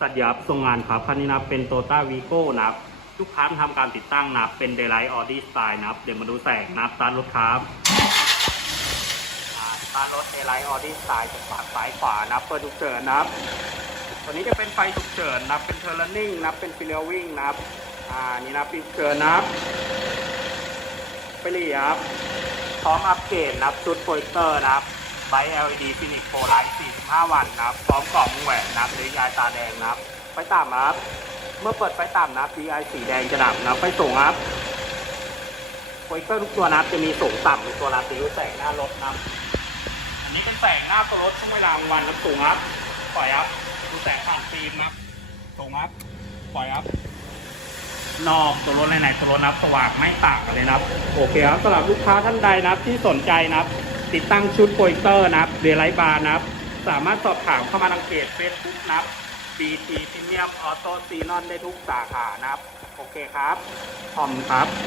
สัตยาทรงงานครับคันนี้นะครับเป็นโตต้าวีโก้นะครับลูกค้าทำการติดตั้งนะครับเป็นเดลไลท์ออดี้สไตล์นะครับเดี๋ยวมาดูแสงนะครับสตาร์ทรถครับสตาร์ทรถเดลไลท์ออดี้สไตล์จากฝั่งซ้ายขวานะครับเปิดฉุกเฉินนะครับตัวนี้จะเป็นไฟฉุกเฉินนะครับเป็นเทอร์นิ่งนะครับเป็นฟิลเลอร์วิ่งนะครับอ่านี่นะครับฉุกเฉินนะครับไปเลยครับพร้อมอัปเกรดนะครับชุดโปรเจคเตอร์นะครับ ไบ LED ฟินิกโฟไลท์45 วัตต์นะครับ พร้อมกล่องแหวนนะครับหรือยายตาแดงนะครับ ไฟต่ำนะครับ เมื่อเปิดไฟต่ำนะครับ DI สีแดงจะดับนะครับ ไฟสูงครับโปรเจคเตอร์ทุกตัวนะครับจะมีสูงต่ำในตัวราติวแสงหน้ารถนะครับอันนี้เป็นแสงหน้าตัวรถช่วงเวลากลางวันนะครับสูงครับ ปล่อยครับดูแสงผ่านฟิล์มนะครับสูงครับ ปล่อยครับนอกตัวรถในในตัวรถนับสว่างไม่ต่างกันเลยนะครับ โอเคครับสำหรับลูกค้าท่านใดนะครับที่สนใจนะครับ ติดตั้งชุดโปรเจคเตอร์นะครับเดลไลท์บาร์นะครับ สามารถสอบถามเข้ามาทางเพจเฟซบุ๊กนะครับ BT Premium Auto Xenon ได้ทุกสาขานะครับ โอเคครับขอบคุณครับ